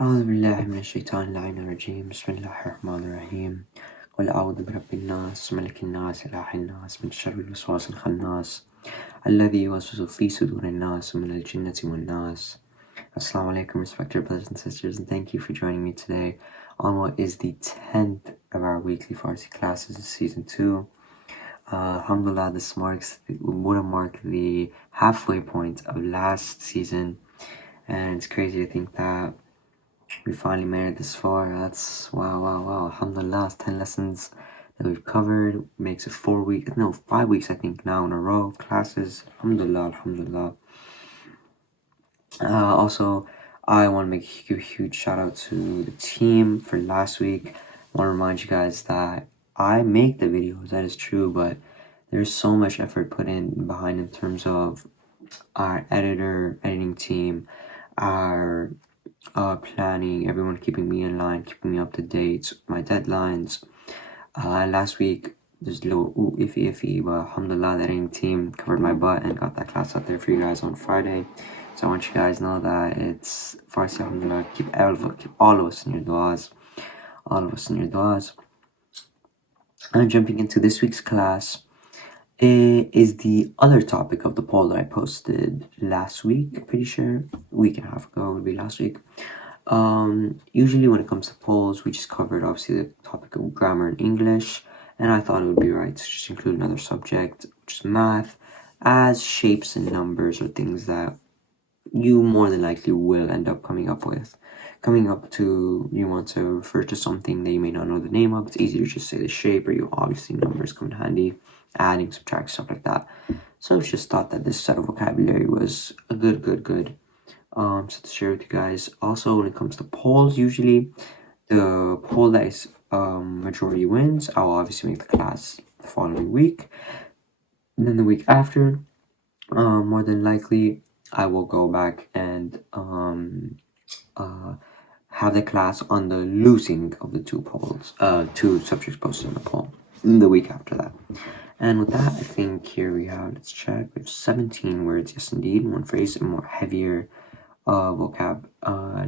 أعوذ بالله من الشيطان اللعين الرجيم بسم الله الرحمن الرحيم قل أعوذ برب الناس ملك الناس إله الناس من شر الوسواس الخناس الذي يوسوس في صدور الناس من الجنة والناس. Assalamu alaikum, respected brothers and sisters, and thank you for joining me today on what is the 10th of our weekly Farsi classes of season 2. Alhamdulillah, this would mark the halfway point of last season, and it's crazy to think that we finally made it this far. That's wow. Alhamdulillah, it's 10 lessons that we've covered. Makes it 5 weeks I think now in a row of classes. Alhamdulillah. Also, I want to make a huge shout out to the team for last week. I want to remind you guys that I make the videos, that is true, but there's so much effort put in behind in terms of our editing team, our planning, everyone keeping me in line, keeping me up to date, my deadlines. Last week, there's a little iffy, but alhamdulillah, the editing team covered my butt and got that class out there for you guys on Friday. So I want you guys to know that it's Farsi, alhamdulillah. Keep all of us in your du'as. And jumping into this week's class is the other topic of the poll that I posted last week. I'm pretty sure a week and a half ago would be last week. Usually when it comes to polls, we just covered obviously the topic of grammar and English, and I thought it would be right to just include another subject, which is math, as shapes and numbers are things that you more than likely will end up coming up to. You want to refer to something that you may not know the name of, it's easier to just say the shape, or you obviously numbers come in handy, adding, subtract, stuff like that. So I just thought that this set of vocabulary was a good so to share with you guys. Also, when it comes to polls, usually the poll that is majority wins. I'll obviously make the class the following week, and then the week after, more than likely I will go back and have the class on the losing of the two subjects posted in the poll the week after that. And with that, I think here we have, let's check, we have 17 words, yes indeed, one phrase, a more heavier vocab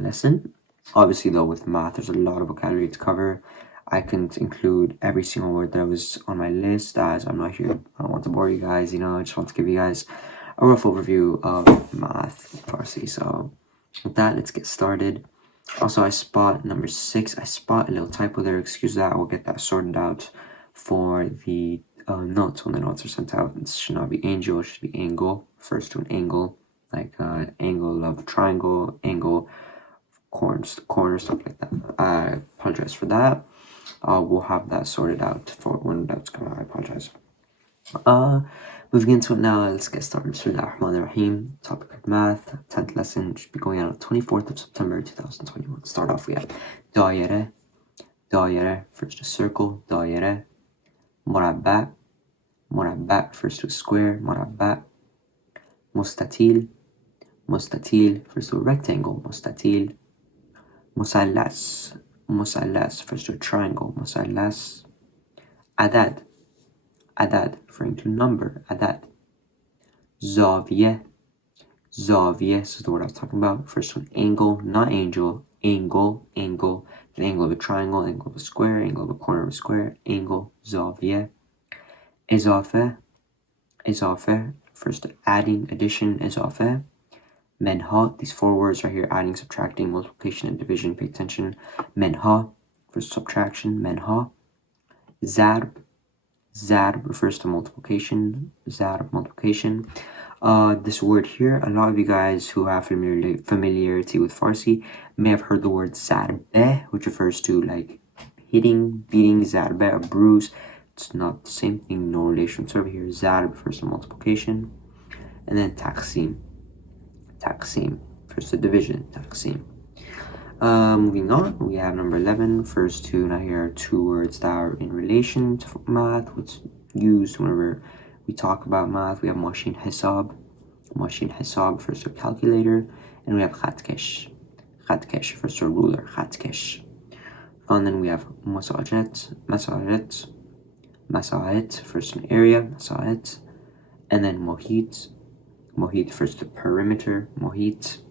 lesson. Obviously though, with math, there's a lot of vocabulary to cover. I couldn't include every single word that was on my list, as I'm not here, I don't want to bore you guys, I just want to give you guys a rough overview of math Farsi. So with that, let's get started. Also, I spot number 6, I spot a little typo there, excuse that, I will get that sorted out for the notes when the notes are sent out. It should not be angel, it should be angle, refers to an angle, like angle of triangle, angle corner, stuff like that. I apologize for that. We'll have that sorted out for when notes come out. I apologize. Moving into it now, let's get started. Bismillah ar-Rahman ar-Rahim. Topic of math, 10th lesson, should be going out on the 24th of September 2021. Start off, we have daire, first a circle, daire. Murabba refers to a square, murabba. Mustatil refers to a rectangle, mustatil. Musallas refers to a triangle, musallas. Adad referring to number, adad. Zaviyeh, this is the word I was talking about, refers to an angle, not angel, angle, the angle of a triangle, angle of a square, angle of a corner of a square, angle, zaviyeh. Izafe refers to adding, addition, izafe. Menha, these 4 words right here, adding, subtracting, multiplication, and division, pay attention. Menha for subtraction, menha. Zarb refers to multiplication, multiplication. This word here, a lot of you guys who have familiarity with Farsi may have heard the word zarbeh, which refers to like hitting, beating, zarbeh, a bruise. It's not the same thing, no relation whatsoever here. Zarb refers to multiplication. And then taqsim refers to division, taqsim. Moving on, we have number 11, first two. Now here are 2 words that are in relation to math, which used whenever we talk about math. We have machine hisab refers to a calculator, and we have khatkesh refers to a ruler, khatkesh. And then we have masajet refers to an area, masajet. And then mohit refers to perimeter, mohit.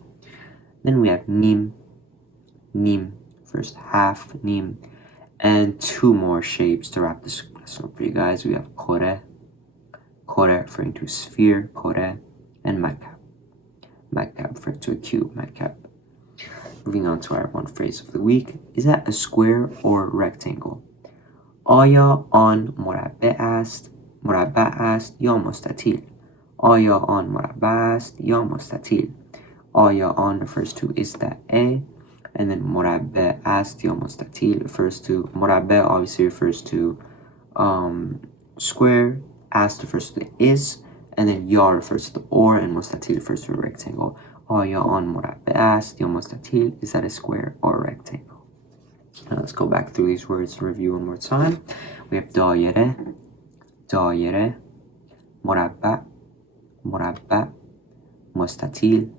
Then we have nim Nim, first half, Nim. And two more shapes to wrap this lesson up for you guys. We have Kore, referring to a sphere, Kore, and Makab. Makab, referring to a cube, Makab. Moving on to our one phrase of the week. Is that a square or rectangle? آیا آن مربع است یا مستطیل؟ آیا آن مربع است یا مستطیل؟ آیا آن refers to is that a, and then مربع است یا مستطیل refers to مربع obviously refers to square, است refers to the is, and then یا refers to the or, and مستطیل refers to a rectangle. آیا آن مربع است یا مستطیل? Is that a square or a rectangle? Now let's go back through these words and review one more time. We have دایره, مربع, مستطیل,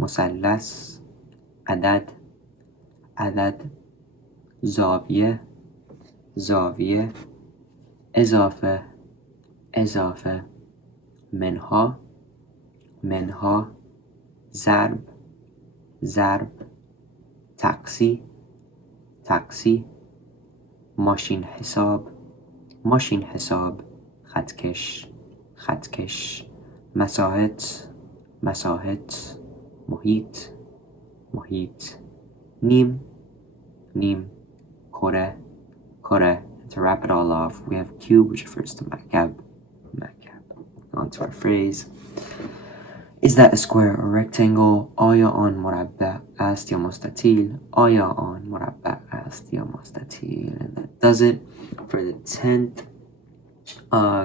مثلث, عدد, زاویه, اضافه, منها, ضرب, تاکسی, ماشین حساب, خطکش, مساحت, محیط, نیم, کره. And to wrap it all off, we have cube, which refers to makab. On to our phrase. Is that a square or rectangle? آیا آن مربع است یا مستطیل؟ آیا آن مربع است یا مستطیل? And that does it for the 10th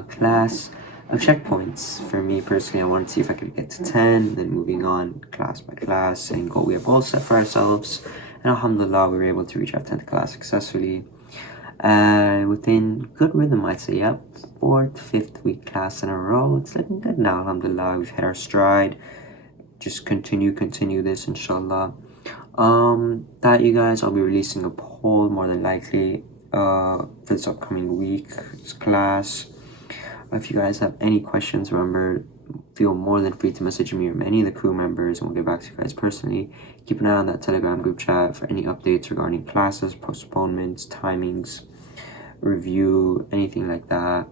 class of checkpoints. For me personally, I wanted to see if I could get to 10, then moving on class by class, saying goal we have all set for ourselves. And alhamdulillah, we were able to reach our 10th class successfully. Within good rhythm, I'd say. Yep, 4th, 5th week class in a row. It's looking good now, alhamdulillah. We've hit our stride. Just continue this, inshallah. That, you guys, I'll be releasing a poll more than likely for this upcoming week's class. If you guys have any questions, remember, feel more than free to message me or any of the crew members, and we'll get back to you guys personally. Keep an eye on that Telegram group chat for any updates regarding classes, postponements, timings, review, anything like that.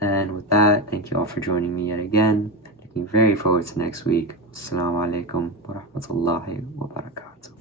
And with that, thank you all for joining me yet again. Looking very forward to next week. Assalamu alaikum wa rahmatullahi wa barakatuh.